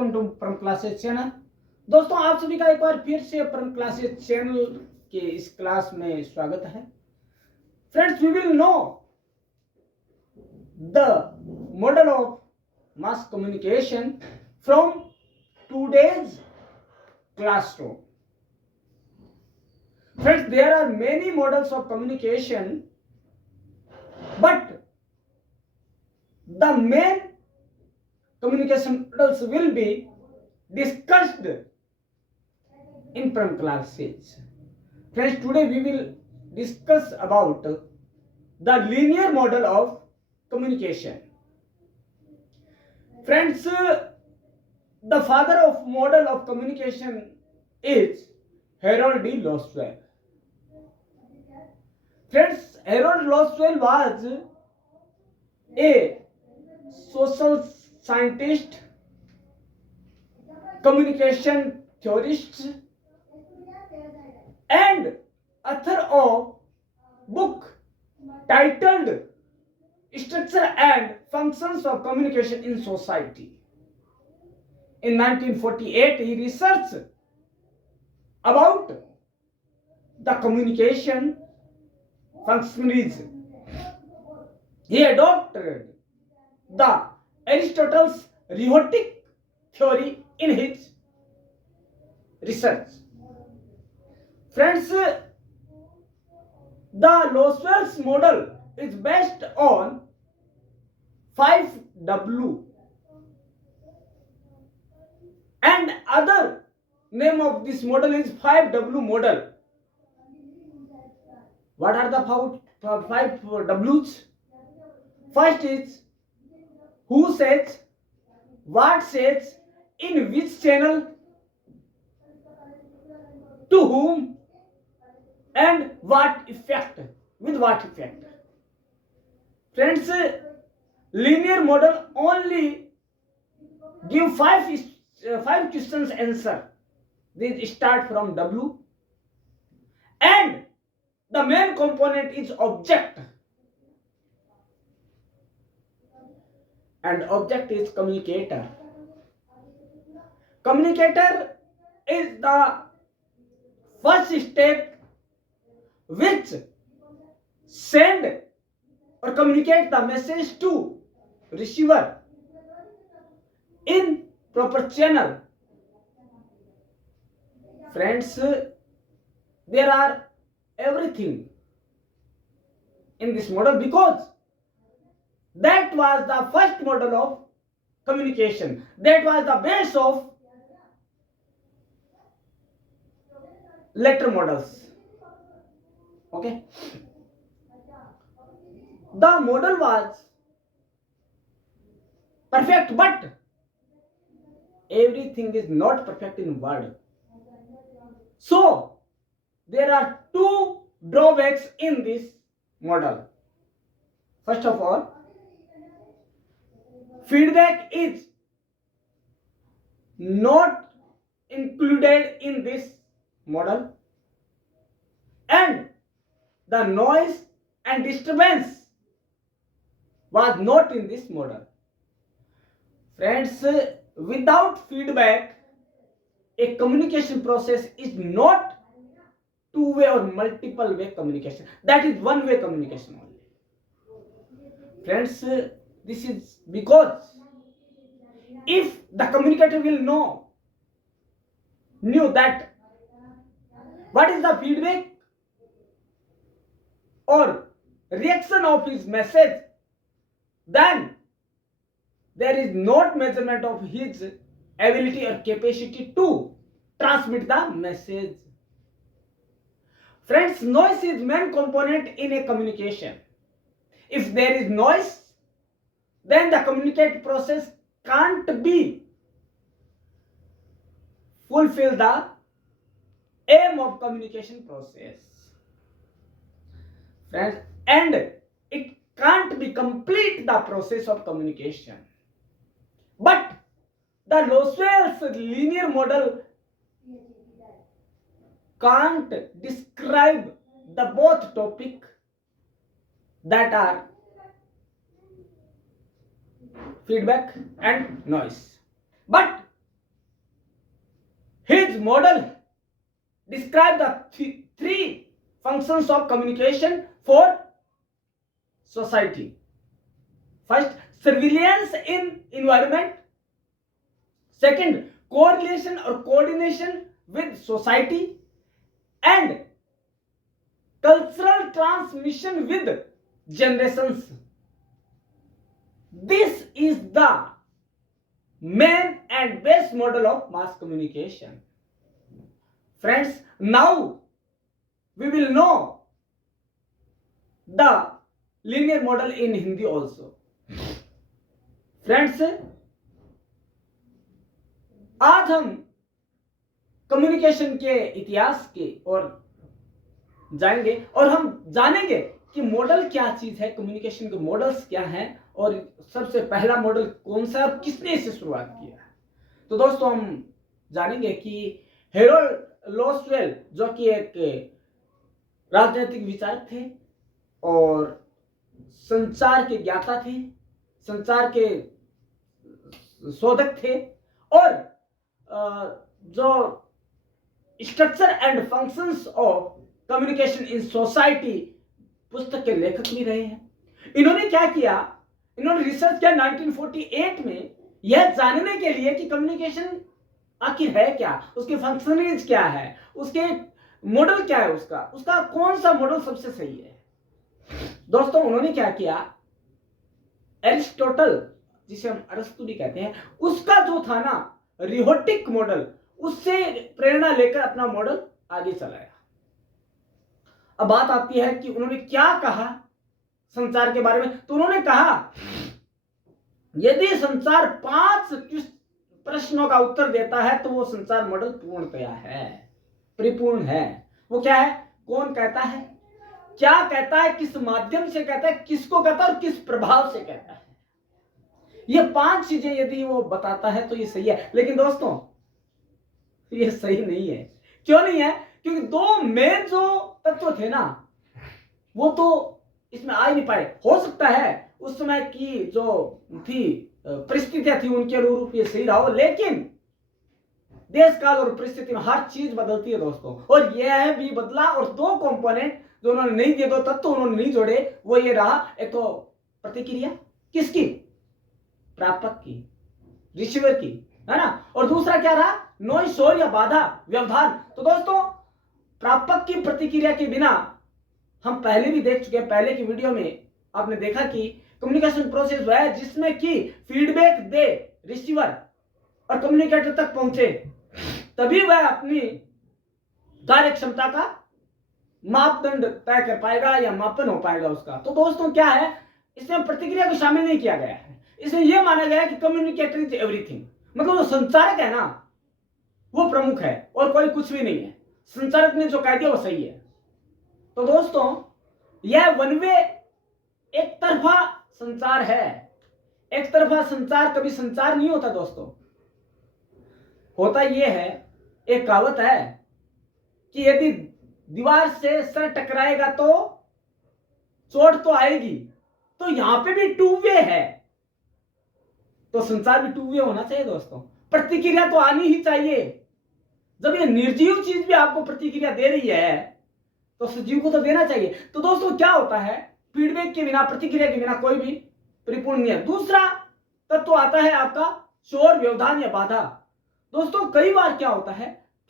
Welcome to परम classes channel. दोस्तों, आप सभी का एक बार फिर से परम क्लासेस चैनल के इस क्लास में स्वागत है। Friends, we will know the model of mass communication from today's classroom. Friends, there are many models of communication, but the main communication models will be discussed in pram classes. Friends, today we will discuss about the linear model of communication. Friends, the father of model of communication is Harold D. Loswell. Friends, Harold Loswell was a social scientist, communication theorist, and author of book titled Structure and Functions of Communication in Society. In 1948, he researched about the communication functionaries. He adopted the Aristotle's rhetoric theory in his research. Friends, the Loswell's model is based on 5W, and other name of this model is 5W model. What are the 5 W's? First is who says, what says, in which channel, to whom, and what effect, with what effect. Friends, linear model only give five questions answer. These start from W, and the main component is object, and object is communicator. Communicator is the first step which send or communicate the message to receiver in proper channel. Friends, there are everything in this model because that was the first model of communication. That was the base of later models. Okay. The model was perfect, but everything is not perfect in word. So there are two drawbacks in this model. First of all, feedback is not included in this model, and the noise and disturbance was not in this model. Friends, without feedback, a communication process is not two-way or multiple-way communication. That is one-way communication only. Friends, this is because if the communicator will knew that what is the feedback or reaction of his message, then there is not measurement of his ability or capacity to transmit the message. Friends, noise is main component in a communication. If there is noise, then the communication process can't be fulfill the aim of communication process. Friends, and it can't be complete the process of communication. But the Loswell's linear model can't describe the both topic that are feedback and noise. But model describe the three functions of communication for society. First, surveillance in environment. Second, correlation or coordination with society. And cultural transmission with generations. This is the main and best model of mass communication. Friends, now we will know the linear model in Hindi also. Friends, आज हम कम्युनिकेशन के इतिहास के और जाएंगे और हम जानेंगे कि मॉडल क्या चीज है, कम्युनिकेशन के मॉडल्स क्या हैं और सबसे पहला मॉडल कौन सा और किसने इसे शुरुआत किया है। तो दोस्तों, हम जानेंगे कि हेरोल्ड लॉसवेल, जो कि एक राजनीतिक विचारक थे और संचार के ज्ञाता थे, संचार के शोधक थे और जो structure and functions of communication in society पुस्तक के लेखक भी रहे हैं। इन्होंने क्या किया, इन्होंने रिसर्च किया 1948 में यह जानने के लिए कि कम्युनिकेशन आखिर है क्या, उसके फंक्शनलिटीज क्या है, उसके मॉडल क्या है, उसका कौन सा मॉडल सबसे सही है। दोस्तों, उन्होंने क्या किया, एरिस्टोटल, जिसे हम अरस्तु भी कहते हैं, उसका जो था ना रिहोटिक मॉडल, उससे प्रेरणा लेकर अपना मॉडल आगे चलाया। अब बात आती है कि उन्होंने क्या कहा संचार के बारे में। तो उन्होंने कहा, यदि संचार 5 प्रश्नों का उत्तर देता है तो वो संचार मॉडल पूर्णतया है, परिपूर्ण है। वो क्या है, कौन कहता है, क्या कहता है, किस माध्यम से कहता है, किसको कहता है और किस प्रभाव से कहता है। ये 5 चीजें यदि वो बताता है तो ये सही है। लेकिन दोस्तों, ये सही नहीं है। क्यों नहीं है? क्योंकि 2 मेन जो तत्व थे ना, वो तो इसमें आ ही नहीं पाए। हो सकता है उस समय की जो थी परिस्थितियां थी उनके अनुरूप ये सही रहा हो, लेकिन देश काल और परिस्थिति में हर चीज बदलती है दोस्तों, और यह भी बदला। और 2 कंपोनेंट जो उन्होंने नहीं दिए, 2 तत्व उन्होंने नहीं जोड़े, वो ये रहा, एक तो प्रतिक्रिया किसकी, प्रापक की, रिसीवर की, है ना, और दूसरा क्या रहा, नॉइस, शोर या बाधा, व्यवधान। तो दोस्तों, प्रापक की प्रतिक्रिया के बिना, हम पहले भी देख चुके हैं, पहले की वीडियो में आपने देखा कि कम्युनिकेशन प्रोसेस वह है जिसमें कि फीडबैक दे रिसीवर और कम्युनिकेटर तक पहुंचे, तभी वह अपनी कार्य क्षमता का मापदंड तय कर पाएगा या मापन हो पाएगा उसका। तो दोस्तों, क्या है, इसमें प्रतिक्रिया को शामिल नहीं किया गया है। इसमें यह माना गया है कि कम्युनिकेटर इज एवरीथिंग, मतलब जो संचारक है ना, वो प्रमुख है और कोई कुछ भी नहीं है। संचारक ने जो कह दिया वो सही है। तो दोस्तों, यह वन वे, एक तरफा संचार है। एक तरफा संचार कभी संचार नहीं होता दोस्तों। होता यह है, एक कहावत है कि यदि दीवार से सर टकराएगा तो चोट तो आएगी, तो यहां पे भी 2 वे है, तो संचार भी 2 वे होना चाहिए दोस्तों। प्रतिक्रिया तो आनी ही चाहिए। जब ये निर्जीव चीज भी आपको प्रतिक्रिया दे रही है तो सजीव को तो देना चाहिए। तो दोस्तों, क्या होता है, फीडबैक के बिना, प्रतिक्रिया के बिना कोई भी परिपूर्ण नहीं है। दूसरा तत्व आता है आपका शोर, व्यवधान या बाधा। दोस्तों, कई बार क्या होता है,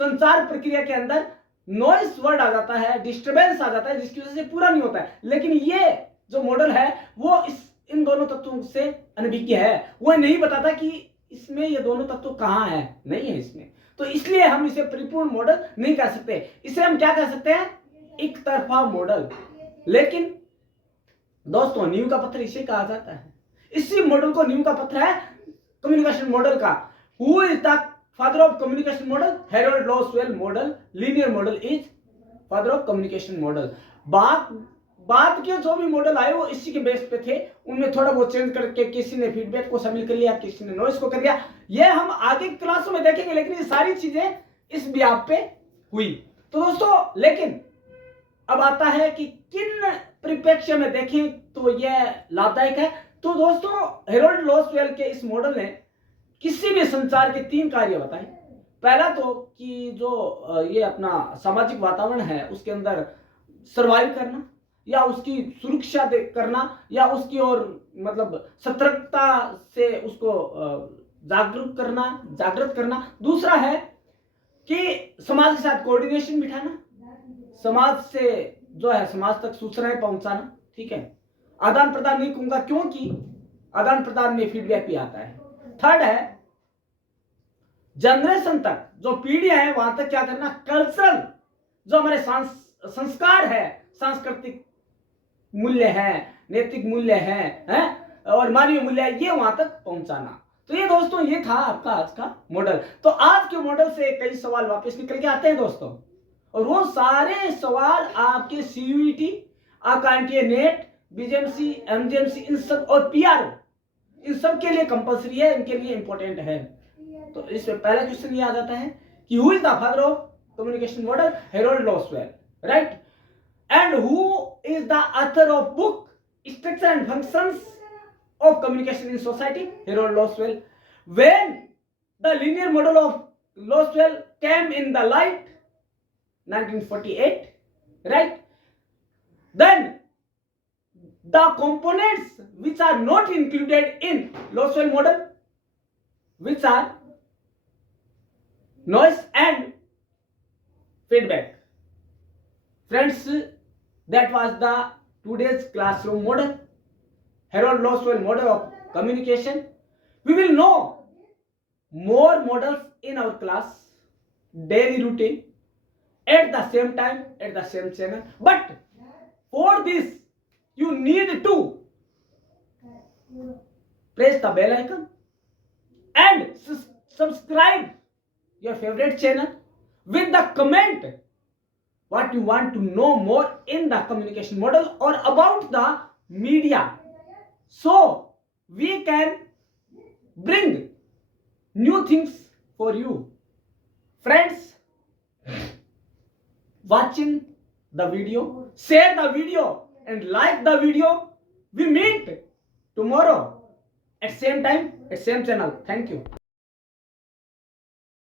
संचार प्रक्रिया के अंदर नॉइस वर्ड आ जाता है, डिस्टर्बेंस आ जाता है, जिसकी वजह से पूरा नहीं होता है। लेकिन ये जो मॉडल है वो इन दोनों तत्वों से अनभिज्ञ है। वो नहीं बताता कि इसमें ये दोनों तत्व कहां है, नहीं है इसमें। तो इसलिए हम इसे परिपूर्ण मॉडल नहीं कह सकते। इसे हम क्या कह सकते हैं, एक तरफा मॉडल। लेकिन दोस्तों, नींव का पत्थर इसे कहा जाता है। इसी मॉडल को नींव का पत्थर है कम्युनिकेशन मॉडल का। Who is the father of communication model? Harold Lasswell model, linear model is father of communication model. बात के जो भी मॉडल आए वो इसी के बेस पे थे। उनमें थोड़ा बहुत चेंज करके किसी ने फीडबैक को शामिल कर लिया, किसी ने नॉइस को कर लिया। ये हम आगे क्लासों में देखेंगे, लेकिन ये सारी चीजें इस ब्याप पे हुई। तो दोस्तों, लेकिन अब आता है कि किन परिप्रेक्ष्य में देखें तो यह लाभदायक है। तो दोस्तों, हेरोल्ड लॉसवेल के इस मॉडल ने किसी भी संचार के 3 कार्य बताए। पहला तो कि जो ये अपना सामाजिक वातावरण है उसके अंदर सरवाइव करना या उसकी सुरक्षा करना या उसकी ओर मतलब सतर्कता से उसको जागृत करना। दूसरा है कि समाज के साथ कोऑर्डिनेशन बिठाना, समाज से जो है समाज तक सूचनाएं पहुंचाना, ठीक है। आदान प्रदान नहीं कहूंगा क्योंकि आदान प्रदान में फीडबैक भी आता है। थर्ड है जनरेशन तक, जो पीढ़ियां है वहां तक क्या करना, कल्चरल जो हमारे संस्कार है, सांस्कृतिक मूल्य है, नैतिक मूल्य है और मानवीय मूल्य है, ये वहां तक पहुंचाना। तो ये दोस्तों ये था आपका आज का मॉडल। तो आज के मॉडल से कई सवाल वापस निकल के आते हैं दोस्तों, और वो सारे सवाल आपके सीयूईटी, आकांक्षी नेट, बीजेएमसी, एमजीएमसी, इन सब और पीआरओ, इन सब के लिए कंपलसरी है, इनके लिए इंपॉर्टेंट है। तो इसमें पहला क्वेश्चन ये आ जाता है कि who is the father of communication model? Harold Lasswell, right. And who is the author of book structure and functions of communication in society? Harold Loswell. When the linear model of Loswell came in the light, 1948, right? Then the components which are not included in Loswell model, which are noise and feedback. Friends, that was the today's classroom model, Harold Loswell model of communication. We will know more models in our class, daily routine, at the same time, at the same channel. But for this, you need to press the bell icon and subscribe your favorite channel with the comment what you want to know more in the communication model or about the media, so we can bring new things for you. Friends, watching the video, share the video and like the video. We meet tomorrow at same time at same channel. Thank you.